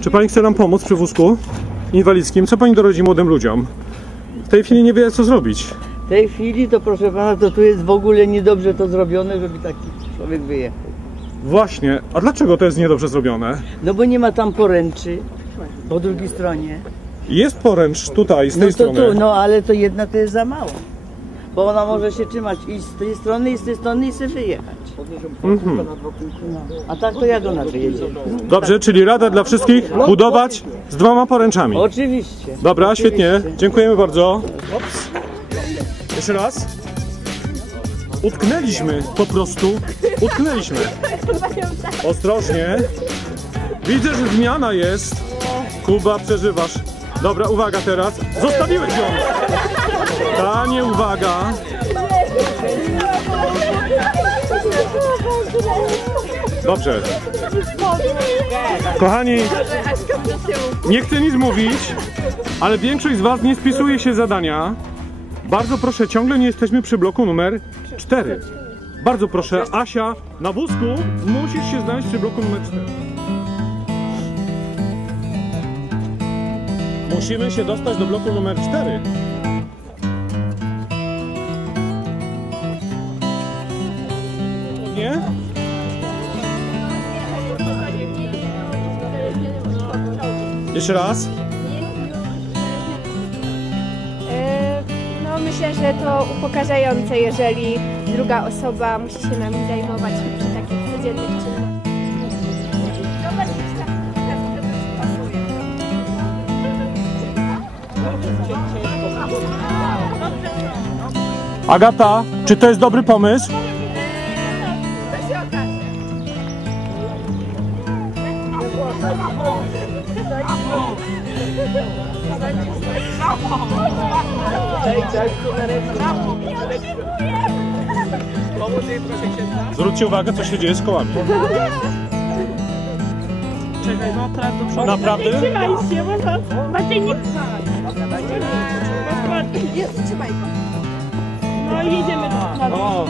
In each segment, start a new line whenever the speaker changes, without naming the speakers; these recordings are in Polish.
Czy pani chce nam pomóc przy wózku inwalidzkim? Co pani doradzi młodym ludziom? W tej chwili nie wie co zrobić.
W tej chwili to proszę pana, to tu jest w ogóle niedobrze to zrobione, żeby taki człowiek wyjechał.
Właśnie, a dlaczego to jest niedobrze zrobione?
No bo nie ma tam poręczy po drugiej stronie.
Jest poręcz tutaj, z tej
No to
strony.
tu, no ale to jedna to jest za mało. Bo ona może się trzymać i z tej strony, i z tej strony i sobie wyjechać.
Mhm.
No. A tak to jak ona wyjedzie?
Dobrze, czyli rada dla wszystkich budować z dwoma poręczami.
Oczywiście.
Dobra, świetnie. Dziękujemy bardzo. Ops. Jeszcze raz. Utknęliśmy po prostu. Utknęliśmy. Ostrożnie. Widzę, że zmiana jest. Kuba, przeżywasz. Dobra, uwaga teraz. Zostawiłeś ją. Ta nie uwaga. Dobrze. Kochani, nie chcę nic mówić, ale większość z Was nie spisuje się zadania. Bardzo proszę, ciągle nie jesteśmy przy bloku numer 4. Bardzo proszę, Asia, na wózku musisz się znaleźć przy bloku numer 4. Musimy się dostać do bloku numer 4. Nie? Jeszcze raz.
No myślę, że to upokarzające, jeżeli druga osoba musi się nami zajmować przy takich codziennych czynnościach.
Agata, czy to jest dobry pomysł? Zwróćcie uwagę, co się dzieje z kołami.
Czekaj, no teraz do przodu.
Naprawdę?
Trzymaj się, bo to Maciej nie...
Jest, trzymaj go.
No i jedziemy na
O,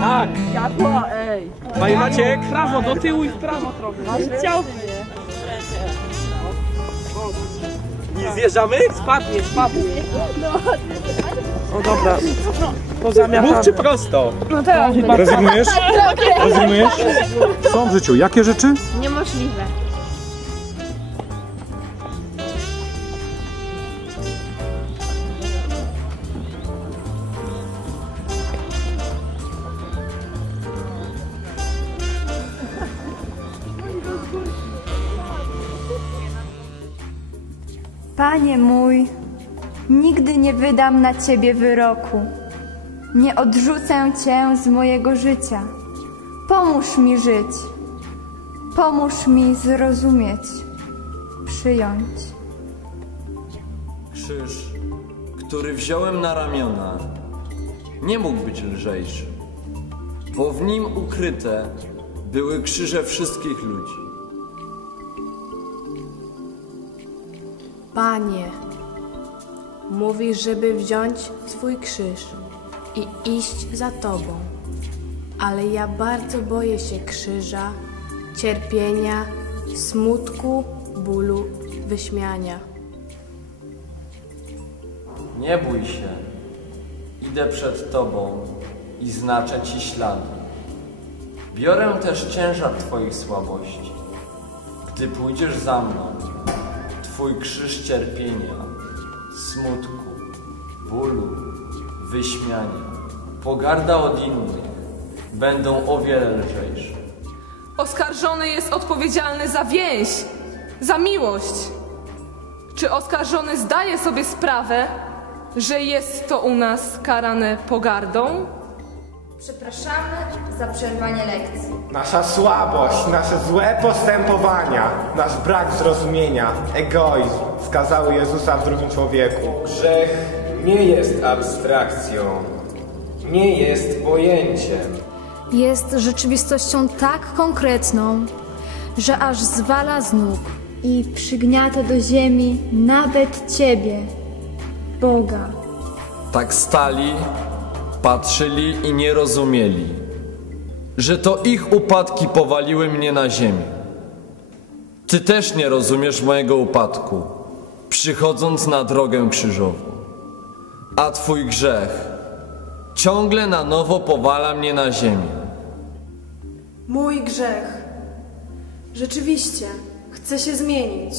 Tak. Jadła, ej. Panie Maciek. Prawo, do tyłu i w prawo trochę. Chciałby.
Nie zjeżdżamy?
Spadnie, spadnie. No dobra. Pozamiatamy.
Mów czy prosto?
No teraz
rezygnujesz? Rezygnujesz? Są w życiu. Jakie rzeczy?
Niemożliwe.
Panie mój, nigdy nie wydam na Ciebie wyroku. Nie odrzucę Cię z mojego życia. Pomóż mi żyć. Pomóż mi zrozumieć, przyjąć.
Krzyż, który wziąłem na ramiona, nie mógł być lżejszy, bo w nim ukryte były krzyże wszystkich ludzi.
Panie, mówisz, żeby wziąć swój krzyż i iść za Tobą, ale ja bardzo boję się krzyża, cierpienia, smutku, bólu, wyśmiania.
Nie bój się, idę przed Tobą i znaczę Ci ślady. Biorę też ciężar Twoich słabości. Gdy pójdziesz za mną, Twój krzyż cierpienia, smutku, bólu, wyśmiania, pogarda od innych będą o wiele lżejsze.
Oskarżony jest odpowiedzialny za więź, za miłość. Czy oskarżony zdaje sobie sprawę, że jest to u nas karane pogardą?
Przepraszamy za przerwanie lekcji.
Nasza słabość, nasze złe postępowania, nasz brak zrozumienia, egoizm skazały Jezusa w drugim człowieku.
Grzech nie jest abstrakcją, nie jest pojęciem.
Jest rzeczywistością tak konkretną, że aż zwala z nóg.
I przygniata do ziemi nawet Ciebie, Boga.
Tak stali, patrzyli i nie rozumieli. że to ich upadki powaliły mnie na ziemię. Ty też nie rozumiesz mojego upadku, przychodząc na drogę krzyżową. A twój grzech ciągle na nowo powala mnie na ziemię.
Mój grzech. Rzeczywiście, chcę się zmienić.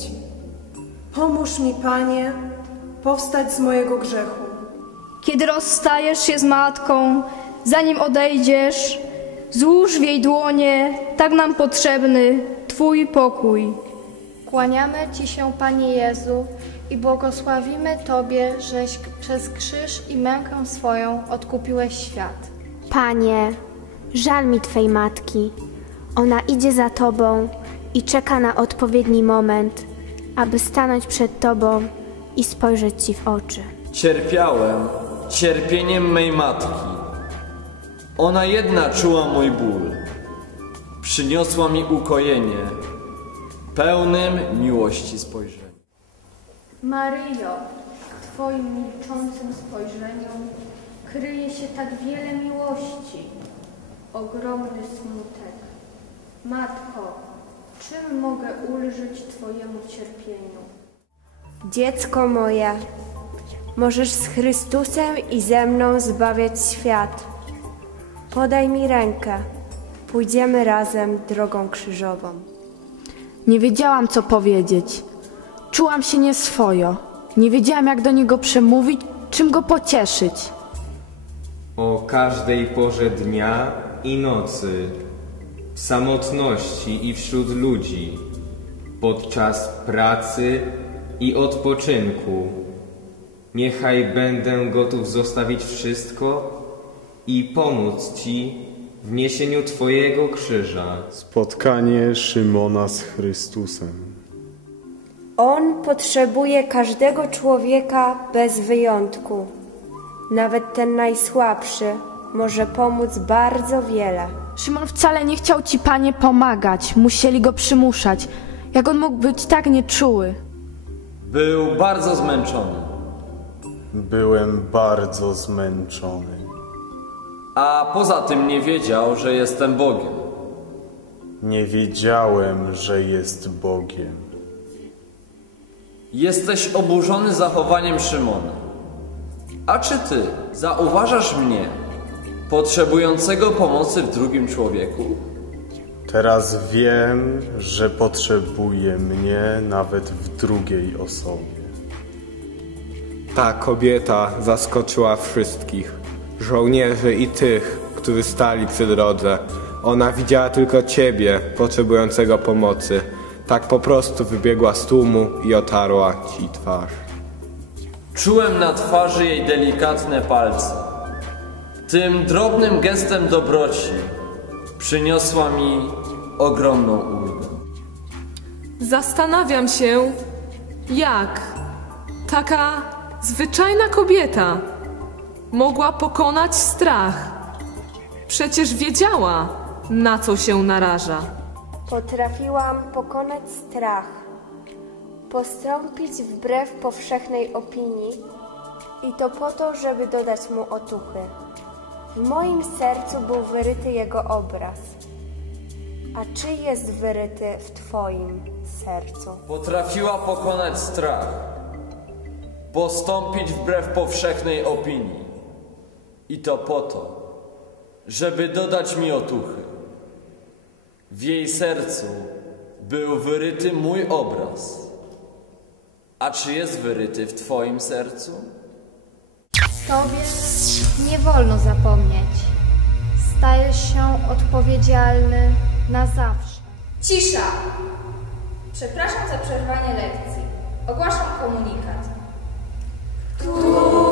Pomóż mi, Panie, powstać z mojego grzechu.
Kiedy rozstajesz się z matką, zanim odejdziesz, złóż w jej dłonie, tak nam potrzebny, Twój pokój.
Kłaniamy Ci się, Panie Jezu, i błogosławimy Tobie, żeś przez krzyż i mękę swoją odkupiłeś świat.
Panie, żal mi Twej matki. Ona idzie za Tobą i czeka na odpowiedni moment, aby stanąć przed Tobą i spojrzeć Ci w oczy.
Cierpiałem cierpieniem mej matki. Ona jedna czuła mój ból. Przyniosła mi ukojenie, pełnym miłości spojrzenia.
Maryjo, w Twoim milczącym spojrzeniu kryje się tak wiele miłości, ogromny smutek. Matko, czym mogę ulżyć Twojemu cierpieniu?
Dziecko moje, możesz z Chrystusem i ze mną zbawiać świat. Podaj mi rękę, pójdziemy razem drogą krzyżową.
Nie wiedziałam, co powiedzieć. Czułam się nieswojo. Nie wiedziałam, jak do niego przemówić, czym go pocieszyć.
O każdej porze dnia i nocy, w samotności i wśród ludzi, podczas pracy i odpoczynku. Niechaj będę gotów zostawić wszystko i pomóc Ci w niesieniu Twojego krzyża.
Spotkanie Szymona z Chrystusem.
On potrzebuje każdego człowieka bez wyjątku. Nawet ten najsłabszy może pomóc bardzo wiele.
Szymon wcale nie chciał ci, panie, pomagać. Musieli go przymuszać. Jak on mógł być tak nieczuły?
Był bardzo zmęczony,
Byłem bardzo zmęczony.
a poza tym nie wiedział, że jestem Bogiem.
Nie wiedziałem, że jest Bogiem.
Jesteś oburzony zachowaniem Szymona. A czy ty zauważasz mnie, potrzebującego pomocy w drugim człowieku?
Teraz wiem, że potrzebuje mnie nawet w drugiej osobie.
Ta kobieta zaskoczyła wszystkich, żołnierzy i tych, którzy stali przy drodze. Ona widziała tylko ciebie, potrzebującego pomocy. Tak po prostu wybiegła z tłumu i otarła ci twarz.
Czułem na twarzy jej delikatne palce. Tym drobnym gestem dobroci przyniosła mi ogromną ulgę.
Zastanawiam się, jak taka zwyczajna kobieta mogła pokonać strach. Przecież wiedziała, na co się naraża.
Potrafiłam pokonać strach, postąpić wbrew powszechnej opinii i to po to, żeby dodać mu otuchy. W moim sercu był wyryty jego obraz. A czy jest wyryty w Twoim sercu?
Potrafiła pokonać strach, postąpić wbrew powszechnej opinii. I to po to, żeby dodać mi otuchy. W jej sercu był wyryty mój obraz. A czy jest wyryty w Twoim sercu?
Tobie nie wolno zapomnieć. Stajesz się odpowiedzialny na zawsze.
Cisza! Przepraszam za przerwanie lekcji. Ogłaszam komunikat. Oh.